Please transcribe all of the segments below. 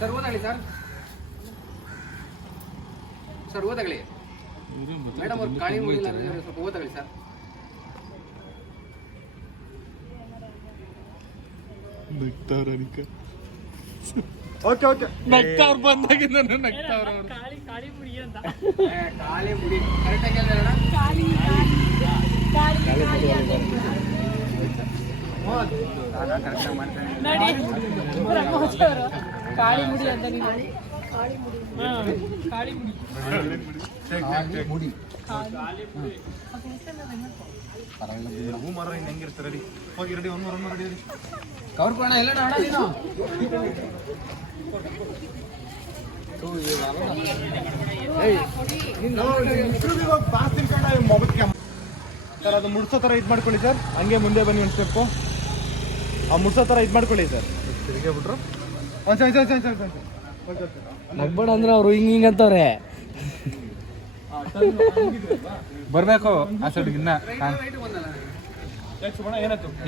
Sir ಓದಾಗಲಿ sir ಓದಾಗಲಿ madam ಅವ್ರು ಕಾಳಿ ಮುಗಿಲ್ಲ ಸ್ವಲ್ಪ ಓದಾಗಲಿ sir. Okay okay ನಗ್ತಾವ್ರು ಬಂದಾಗಿಂದ ನಗ್ತಾವ್ರು ಕಾಳಿ ಮುಡಿ ಕರೆಕ್ಟಾಗಿ ಹೇಳಿದ್ರಣ್ಣ. ಕರೆಕ್ಟಾಗಿ ಮಾಡ್ತೇನೆ ಕಾಳಿ ಮುಡಿ ಅಂತ ನೀವು ಹೂ ಮರ ಹೆಂಗಿರ್ತಾರೆ ರೆಡಿ ಹೋಗಿ ರೆಡಿ ಒಂದು ರೆಡಿ ಕವರ್ ಕೊಡೋಣ ಎಲ್ಲ ಅಣ್ಣ ನೀನು ಸರ್ ಅದು ಮುಡ್ಸೋ ಥರ ಇದು ಮಾಡ್ಕೊಳ್ಳಿ ಸರ್. ಹಂಗೆ ಮುಂದೆ ಬನ್ನಿ ಒಂದು ಸ್ಟೆಪ್ಪು. ಆ ಮುಡ್ಸೋ ಥರ ಇದು ಮಾಡ್ಕೊಳ್ಳಿ ಸರ್. ತಿರುಗಿ ಬಿಟ್ರು ನಗ್ಬೇಡ ಅಂದ್ರೆ ಅವ್ರು ಹಿಂಗ ಅಂತವ್ರೆ ಬರ್ಬೇಕು ಆ ಸೈಡ್ಗಿನ್ನ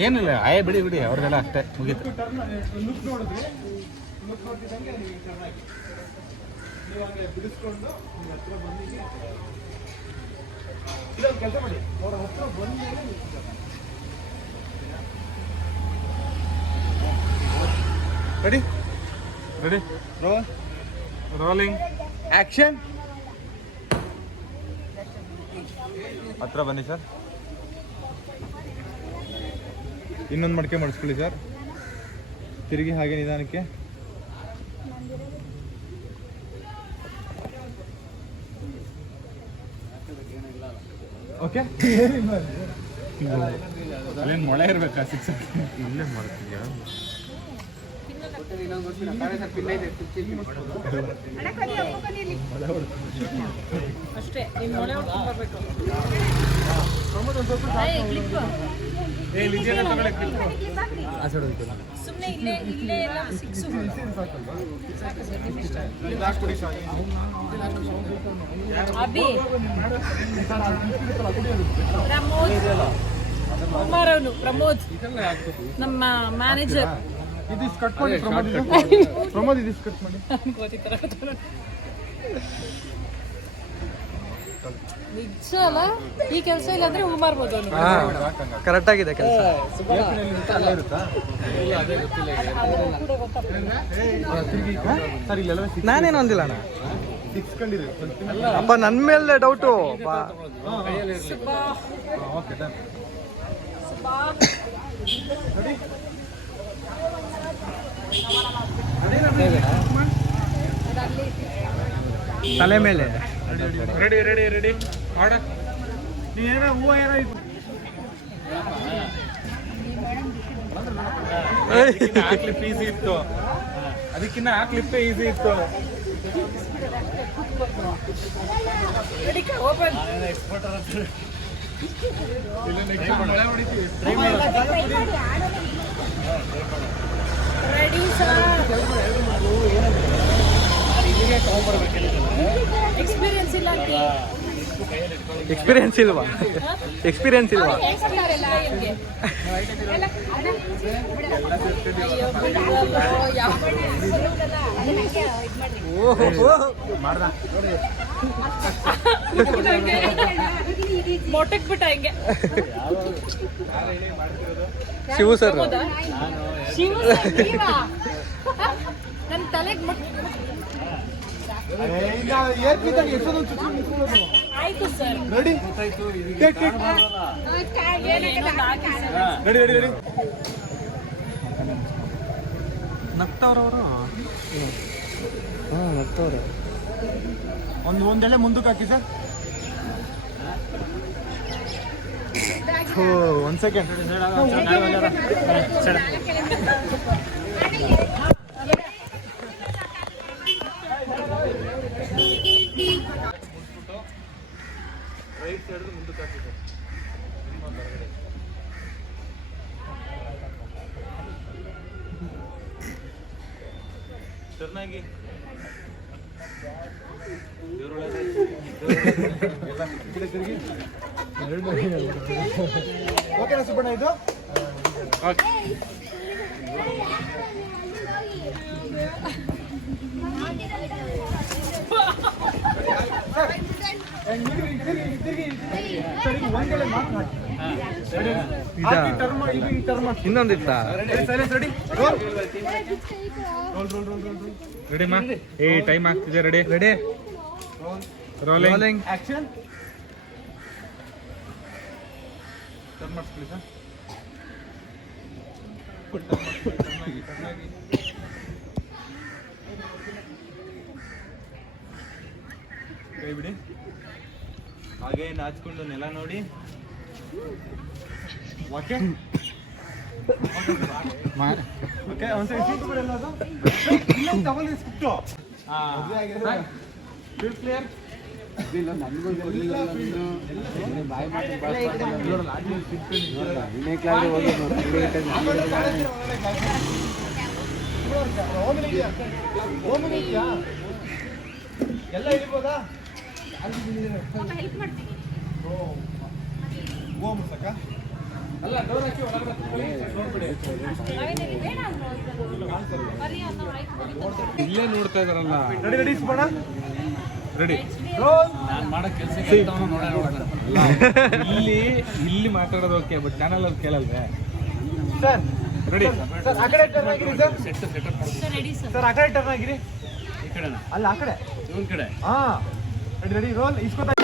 ಏನಿಲ್ಲ ಆಯೇ ಬಿಡಿ ಅವ್ರದೆಲ್ಲ ಅಷ್ಟೇ ಮುಗೀತು. Ready ready rolling action. ಹತ್ರ ಬನ್ನಿ ಸರ್. ಇನ್ನೊಂದು ಮಡಿಕೆ ಮಾಡಿಸ್ಕೊಳ್ಳಿ ಸರ್. ತಿರುಗಿ ಹಾಗೆ ನಿಧಾನಕ್ಕೆ. ಓಕೆ ಅಲ್ಲೇನು ಮೊಳೆ ಇರ್ಬೇಕಾ ಸಿಕ್ಸ್ ಇಲ್ಲೇ ಮಾಡ್ತೀಯ ಅಷ್ಟೇ ನೀನು ಮೊಳೆ ಹೊಡ್ಕೊಂಡು ಬರ್ಬೇಕು. ಸುಮ್ಮನೆ ಇಲ್ಲೇ ಎಲ್ಲ ಸಿಕ್ಸು ಅಭಿ ಕುಮಾರ್ ಅವನು ಪ್ರಮೋದ್ ನಮ್ಮ ಮ್ಯಾನೇಜರ್. ಇದಿಷ್ಟು ಕಟ್ ಮಾಡಿ ಪ್ರಮೋದ್ ಇದಿಷ್ಟು ಕಟ್ ಮಾಡಿ. ನಿಜ ಅಲ್ಲ, ಈ ಕೆಲಸ ಇಲ್ಲ ಅಂದ್ರೆ ಹೂ ಮಾರ್ಬೋದು ಅವನು. ಕರೆಕ್ಟ್ ಆಗಿದೆ ಕೆಲಸ. ನಾನೇನು ಅಂದಿಲ್ಲ ಅಣ್ಣ. ಅಪ್ಪ ನನ್ನ ಮೇಲೆ ಡೌಟು. ತಲೆ ಮೇಲೆ ರೆಡಿ ರೆಡಿ ರೆಡಿ ಆಡ ನೀನೇನೋ ಹೂವು ಏನೋ ಇದು ಆ ಕ್ಲಿಪ್ ಈಸಿ ಇತ್ತು, ಅದಕ್ಕಿಂತ ಆ ಕ್ಲಿಪ್ಪೇ ಈಸಿ ಇತ್ತು. ಎಕ್ಸ್ಪೀರಿಯನ್ಸ್ ಇಲ್ಲ ಅಂತ. ಎಕ್ಸ್ಪೀರಿಯನ್ಸ್ ಇಲ್ವಾ? ಎಕ್ಸ್ಪೀರಿಯನ್ಸ್ ಇಲ್ವಾ? ಮೊಟ್ಟಕ್ ಬಿಟ್ಟ ಹಿಂಗೆ ಶಿವು ಸರ್. ಶಿವ ನನ್ನ ತಲೆಗೆ ಆಯ್ತು sir. Ready ready ready ready. ನಗ್ತಾವ್ರವರು. ನಗ್ತವ್ರೆ. ಒಂದೆಳೆ ಮುಂದಕ್ಕೆ ಹಾಕಿ ಸರ್. ಒಂದು ಸೆಕೆಂಡ್. ರೈಟ್ ಸೈಡ್ ಮುಂದಕ್ಕೆ ಹಾಕಿ ಸರ್. ಚೆನ್ನಾಗಿ ಓಕೆನಾ ಸುಬ್ಬಣ್ಣ ಇದು? ಇನ್ನೊಂದಿತ್ತ ರೆಡಿ ಮಾ ಏ ಟೈಮ್ ಆಗ್ತಿದೆ ready ready rolling action turn ಮಾಡಿಸ್ಕೊಳ್ಳಿ ಸರ್ ಕೈ ಬಿಡಿ ಹಾಗೆ ನಾಚ್ಕೊಂಡು ನೆಲ ನೋಡಿ ಓಕೆ ಓಕೆ ಒಂದ್ಸರಿ ಸೀಟ್ ಬಿಡಿ ಎಲ್ಲ ಅದು ಇಲ್ಲ ತಗೊಳ್ಳಿ ಸ್ಕಿಟ್ಟು ಫೀಲ್ ಕ್ಲಿಯರ್ ಎಲ್ಲ ಇರ್ಬೋದಾ ಅಲ್ಲ ಡೋರ್ ಹಾಕಿ ಒಳಗಡೆ ಕೂತ್ಕೊಳ್ಳಿ. ಇಲ್ಲೇ ನೋಡ್ತಾ ಇದಾರಲ್ಲ ರೆಡಿ ರೆಡಿ ಸ್ಪೋಣ ರೆಡಿ ನಾನ್ ಮಾಡೋ ಕೆಲಸಕ್ಕೆ ಇಲ್ಲಿ ಮಾತಾಡೋದು ಓಕೆ ಬಟ್ ಚಾನಲ್ ಅಲ್ಲಿ ಕೇಳಲ್ವೇ ಸರ್ ರೆಡಿ ಸರ್ ಆ ಕಡೆ ಟರ್ನ್ ಆಗಿರಿ ಸರ್ ರೆಡಿ ಸರ್ ಸರ್ ಆ ಕಡೆ ಟರ್ನ್ ಆಗಿರಿ ಈ ಕಡೆನಾ ಅಲ್ಲ ಆ ಕಡೆ ಇವನ್ ಕಡೆ ಹಾ ರೆಡಿ ರೆಡಿ ರೋಲ್ ಇಸ್ಕೊತಾ